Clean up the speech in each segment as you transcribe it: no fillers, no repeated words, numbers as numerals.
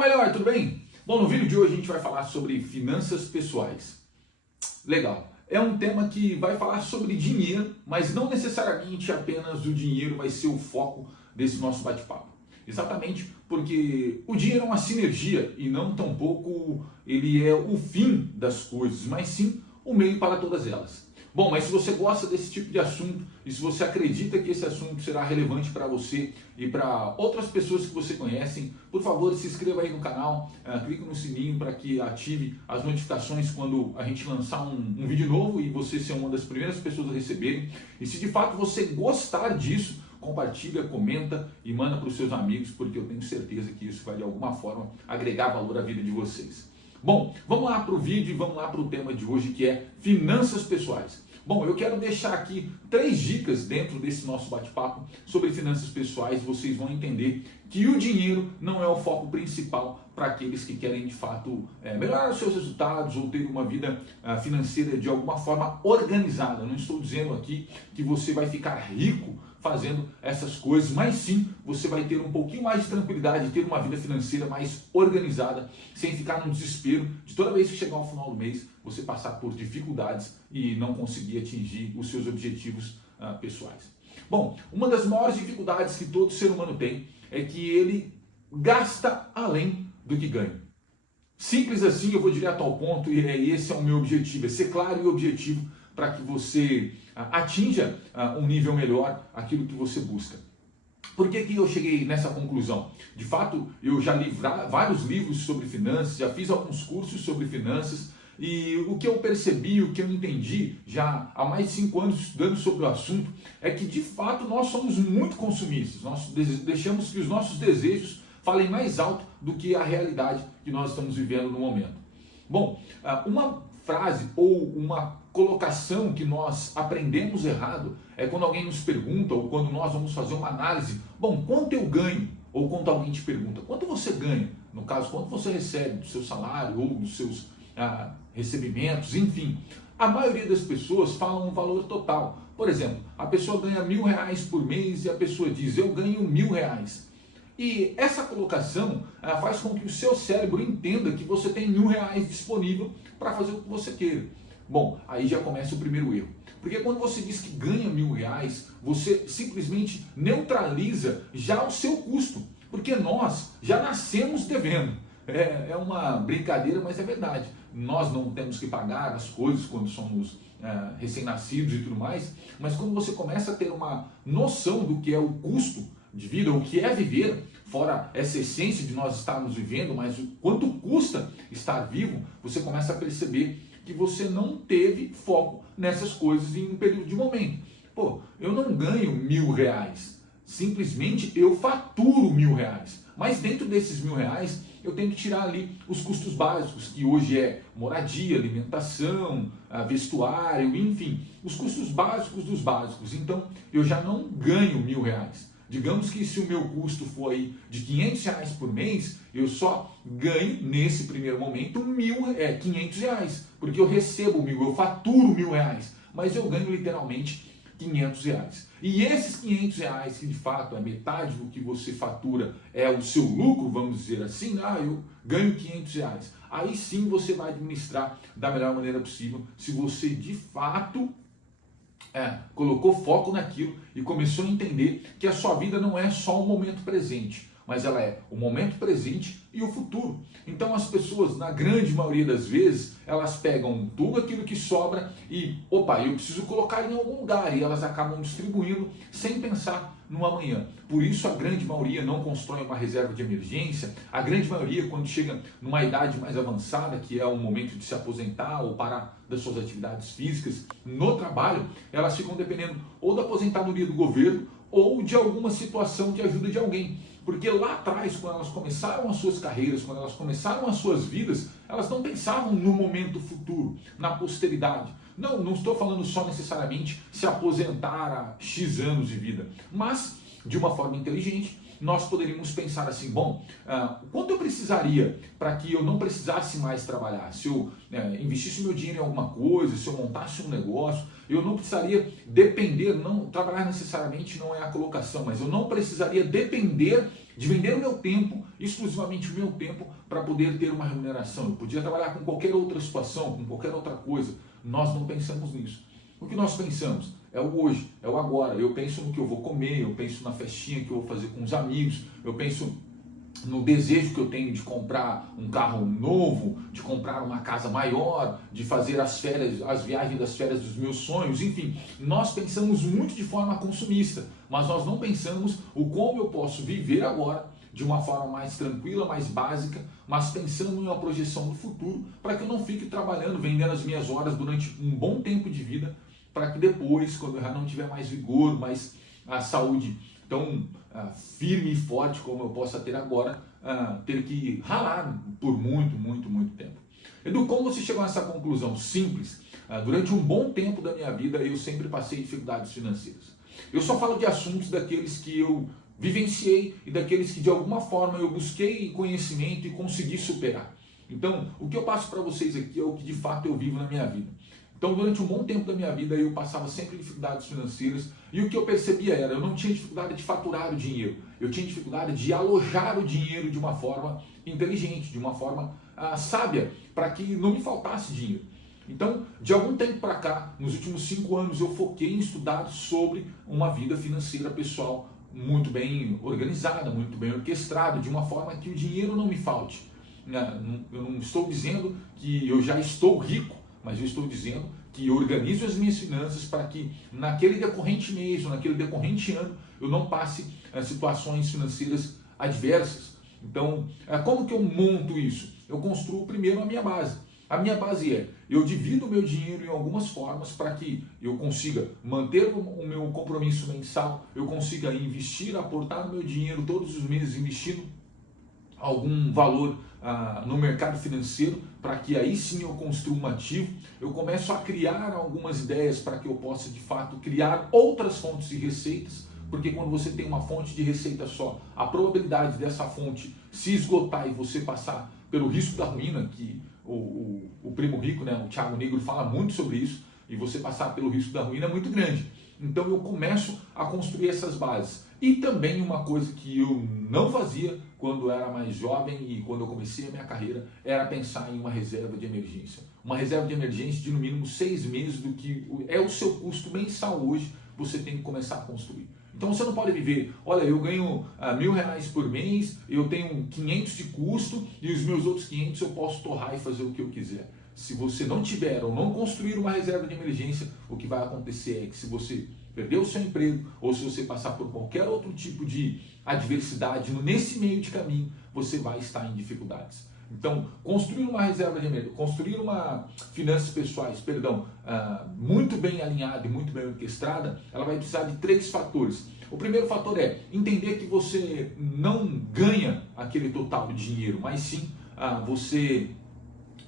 Melhor, tudo bem? Bom, no vídeo de hoje a gente vai falar sobre finanças pessoais. Legal. É um tema que vai falar sobre dinheiro, mas não necessariamente apenas o dinheiro vai ser o foco desse nosso bate-papo. Exatamente porque o dinheiro é uma sinergia e não tampouco ele é o fim das coisas, mas sim o meio para todas elas. Bom, mas se você gosta desse tipo de assunto e se você acredita que esse assunto será relevante para você e para outras pessoas que você conhece, por favor, se inscreva aí no canal, clique no sininho para que ative as notificações quando a gente lançar um vídeo novo e você ser uma das primeiras pessoas a receberem. E se de fato você gostar disso, compartilha, comenta e manda para os seus amigos, porque eu tenho certeza que isso vai de alguma forma agregar valor à vida de vocês. Bom, vamos lá para o vídeo e vamos lá para o tema de hoje, que é finanças pessoais. Bom, eu quero deixar aqui 3 dicas dentro desse nosso bate-papo sobre finanças pessoais. Vocês vão entender que o dinheiro não é o foco principal para aqueles que querem de fato melhorar os seus resultados ou ter uma vida financeira de alguma forma organizada. Eu não estou dizendo aqui que você vai ficar rico fazendo essas coisas, mas sim você vai ter um pouquinho mais de tranquilidade, ter uma vida financeira mais organizada, sem ficar no desespero de toda vez que chegar ao final do mês você passar por dificuldades e não conseguir atingir os seus objetivos pessoais. Bom, uma das maiores dificuldades que todo ser humano tem é que ele gasta além do que ganha. Simples assim, eu vou direto ao ponto e esse é o meu objetivo, é ser claro e objetivo para que você atinja um nível melhor aquilo que você busca. Por que eu cheguei nessa conclusão? De fato, eu já li vários livros sobre finanças, já fiz alguns cursos sobre finanças e o que eu percebi, o que eu entendi já há mais de 5 anos estudando sobre o assunto é que de fato nós somos muito consumistas, nós deixamos que os nossos desejos falem mais alto do que a realidade que nós estamos vivendo no momento. Bom, uma frase ou uma colocação que nós aprendemos errado é quando alguém nos pergunta ou quando nós vamos fazer uma análise, bom, quanto eu ganho? Ou quando alguém te pergunta, quanto você ganha? No caso, quanto você recebe do seu salário ou dos seus recebimentos, enfim. A maioria das pessoas fala um valor total. Por exemplo, a pessoa ganha R$1.000 por mês e a pessoa diz, eu ganho R$1.000. E essa colocação faz com que o seu cérebro entenda que você tem R$1.000 disponível para fazer o que você queira. Bom, aí já começa o primeiro erro. Porque quando você diz que ganha R$1.000, você simplesmente neutraliza já o seu custo. Porque nós já nascemos devendo. É uma brincadeira, mas é verdade. Nós não temos que pagar as coisas quando somos recém-nascidos e tudo mais. Mas quando você começa a ter uma noção do que é o custo de vida, o que é viver, fora essa essência de nós estarmos vivendo, mas o quanto custa estar vivo, você começa a perceber que você não teve foco nessas coisas em um período de momento. Pô, eu não ganho R$1.000, simplesmente eu faturo R$1.000, mas dentro desses R$1.000 eu tenho que tirar ali os custos básicos, que hoje é moradia, alimentação, vestuário, enfim, os custos básicos dos básicos. Então eu já não ganho R$1.000. Digamos que se o meu custo for aí de R$500 por mês, eu só ganho nesse primeiro momento R$500, porque eu recebo R$1.000, eu faturo R$1.000, mas eu ganho literalmente R$500. E esses R$500, que de fato é metade do que você fatura, é o seu lucro, vamos dizer assim, eu ganho R$500. Aí sim você vai administrar da melhor maneira possível, se você de fato colocou foco naquilo e começou a entender que a sua vida não é só o momento presente, mas ela é o momento presente e o futuro. Então as pessoas, na grande maioria das vezes, elas pegam tudo aquilo que sobra e, eu preciso colocar em algum lugar, e elas acabam distribuindo sem pensar no amanhã. Por isso a grande maioria não constrói uma reserva de emergência, a grande maioria quando chega numa idade mais avançada, que é o momento de se aposentar ou parar das suas atividades físicas no trabalho, elas ficam dependendo ou da aposentadoria do governo ou de alguma situação de ajuda de alguém. Porque lá atrás, quando elas começaram as suas carreiras, quando elas começaram as suas vidas, elas não pensavam no momento futuro, na posteridade. Não estou falando só necessariamente se aposentar a X anos de vida, mas de uma forma inteligente, nós poderíamos pensar assim, bom, quanto eu precisaria para que eu não precisasse mais trabalhar? Se eu investisse meu dinheiro em alguma coisa, se eu montasse um negócio, eu não precisaria depender, não trabalhar necessariamente não é a colocação, mas eu não precisaria depender de vender o meu tempo, exclusivamente o meu tempo, para poder ter uma remuneração. Eu podia trabalhar com qualquer outra situação, com qualquer outra coisa. Nós não pensamos nisso. O que nós pensamos é o hoje, é o agora. Eu penso no que eu vou comer, eu penso na festinha que eu vou fazer com os amigos, eu penso no desejo que eu tenho de comprar um carro novo, de comprar uma casa maior, de fazer as férias, as viagens das férias dos meus sonhos, enfim, nós pensamos muito de forma consumista, mas nós não pensamos o como eu posso viver agora de uma forma mais tranquila, mais básica, mas pensando em uma projeção do futuro, para que eu não fique trabalhando, vendendo as minhas horas durante um bom tempo de vida, para que depois, quando eu já não tiver mais vigor, mais a saúde tão firme e forte como eu possa ter agora, ter que ralar por muito tempo. Edu, como você chegou a essa conclusão? Simples. Durante um bom tempo da minha vida, eu sempre passei dificuldades financeiras. Eu só falo de assuntos daqueles que eu vivenciei e daqueles que de alguma forma eu busquei conhecimento e consegui superar. Então, o que eu passo para vocês aqui é o que de fato eu vivo na minha vida. Então, durante um bom tempo da minha vida, eu passava sempre dificuldades financeiras e o que eu percebia era, eu não tinha dificuldade de faturar o dinheiro, eu tinha dificuldade de alojar o dinheiro de uma forma inteligente, de uma forma sábia, para que não me faltasse dinheiro. Então, de algum tempo para cá, nos últimos 5 anos, eu foquei em estudar sobre uma vida financeira pessoal muito bem organizada, muito bem orquestrada, de uma forma que o dinheiro não me falte. Eu não estou dizendo que eu já estou rico, mas eu estou dizendo que eu organizo as minhas finanças para que naquele decorrente mês, ou naquele decorrente ano, eu não passe situações financeiras adversas. Então, como que eu monto isso? Eu construo primeiro a minha base. A minha base é, eu divido o meu dinheiro em algumas formas para que eu consiga manter o meu compromisso mensal, eu consiga investir, aportar o meu dinheiro todos os meses, investindo algum valor no mercado financeiro, para que aí sim eu construa um ativo, eu começo a criar algumas ideias para que eu possa de fato criar outras fontes de receitas, porque quando você tem uma fonte de receita só, a probabilidade dessa fonte se esgotar e você passar pelo risco da ruína, que o primo rico, né, o Thiago Negro fala muito sobre isso, e você passar pelo risco da ruína é muito grande. Então eu começo a construir essas bases. E também uma coisa que eu não fazia quando eu era mais jovem e quando eu comecei a minha carreira, era pensar em uma reserva de emergência. Uma reserva de emergência de no mínimo 6 meses do que é o seu custo mensal hoje, você tem que começar a construir. Então você não pode viver, olha, eu ganho R$1.000 por mês, eu tenho 500 de custo e os meus outros 500 eu posso torrar e fazer o que eu quiser. Se você não tiver ou não construir uma reserva de emergência, o que vai acontecer é que se você perder o seu emprego ou se você passar por qualquer outro tipo de adversidade nesse meio de caminho, você vai estar em dificuldades. Então, construir uma reserva de emergência, construir uma finanças pessoais, muito bem alinhada e muito bem orquestrada, ela vai precisar de 3 fatores. O primeiro fator é entender que você não ganha aquele total de dinheiro, mas sim você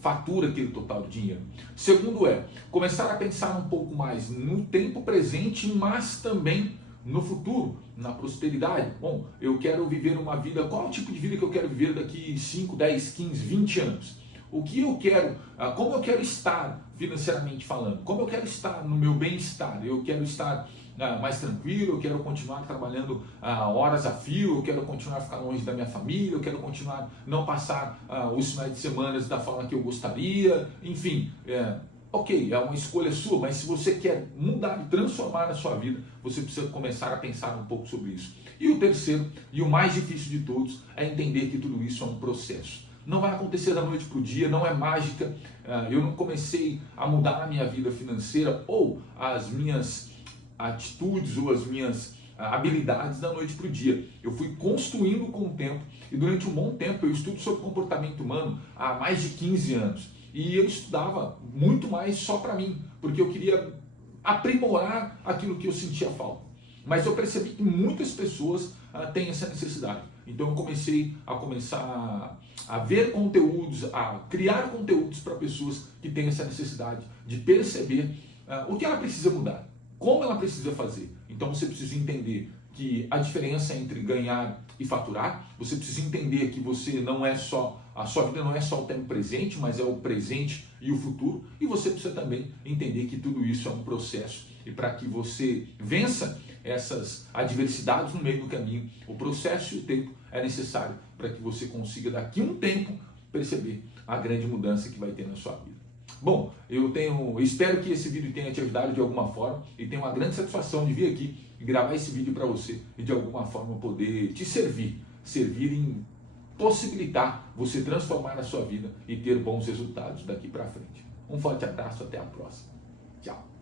fatura aquele total de dinheiro. Segundo é começar a pensar um pouco mais no tempo presente, mas também no futuro, na prosperidade. Bom, eu quero viver uma vida, qual é o tipo de vida que eu quero viver daqui 5, 10, 15, 20 anos? O que eu quero, como eu quero estar financeiramente falando, como eu quero estar no meu bem-estar, eu quero estar mais tranquilo, eu quero continuar trabalhando horas a fio, eu quero continuar a ficar longe da minha família, eu quero continuar não passar os finais de semana da forma que eu gostaria, enfim, ok, é uma escolha sua, mas se você quer mudar e transformar a sua vida, você precisa começar a pensar um pouco sobre isso. E o terceiro, e o mais difícil de todos, é entender que tudo isso é um processo. Não vai acontecer da noite para o dia, não é mágica. Eu não comecei a mudar a minha vida financeira ou as minhas atitudes ou as minhas habilidades da noite para o dia. Eu fui construindo com o tempo e durante um bom tempo eu estudo sobre comportamento humano há mais de 15 anos. E eu estudava muito mais só para mim, porque eu queria aprimorar aquilo que eu sentia falta. Mas eu percebi que muitas pessoas têm essa necessidade. Então eu comecei a ver conteúdos, a criar conteúdos para pessoas que têm essa necessidade de perceber o que ela precisa mudar, como ela precisa fazer. Então você precisa entender que a diferença entre ganhar e faturar, você precisa entender que você não é só, a sua vida não é só o tempo presente, mas é o presente e o futuro, e você precisa também entender que tudo isso é um processo, e para que você vença essas adversidades no meio do caminho. O processo e o tempo é necessário para que você consiga, daqui a um tempo, perceber a grande mudança que vai ter na sua vida. Bom, eu espero que esse vídeo tenha te ajudado de alguma forma e tenho uma grande satisfação de vir aqui e gravar esse vídeo para você e de alguma forma poder te servir em possibilitar você transformar a sua vida e ter bons resultados daqui para frente. Um forte abraço, até a próxima. Tchau.